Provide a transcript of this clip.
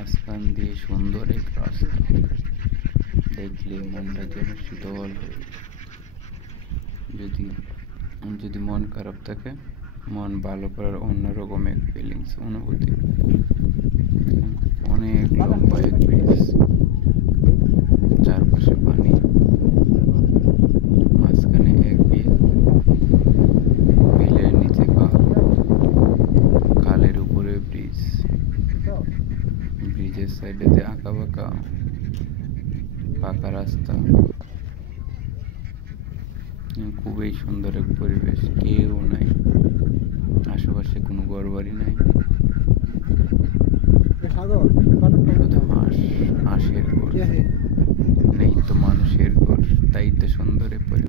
মাঝখান দিয়ে সুন্দর এক রাস্তা, দেখলে মনটা যেন শীতল হয়ে ওঠে। যদি যদি মন খারাপ থাকে, মন ভালো করার অন্যরকম এক ফিলিংস, অনুভূতি। অনেক লম্বা এক ব্রিজ, চারপাশে পানি, মাঝখানে এক বিল, বিলের নিচে খাল, খালের উপরে ব্রিজ, ব্রিজের সাইডেতে আঁকা বাঁকা পাকা রাস্তা। খুবই সুন্দর এক পরিবেশ, কেউ নাই, আশেপাশে কোনো ঘরবাড়ি নাই, শুধু হাঁসের ঘর, নেই তো মানুষের ঘর, তাই তো সুন্দর এক পরিবেশ।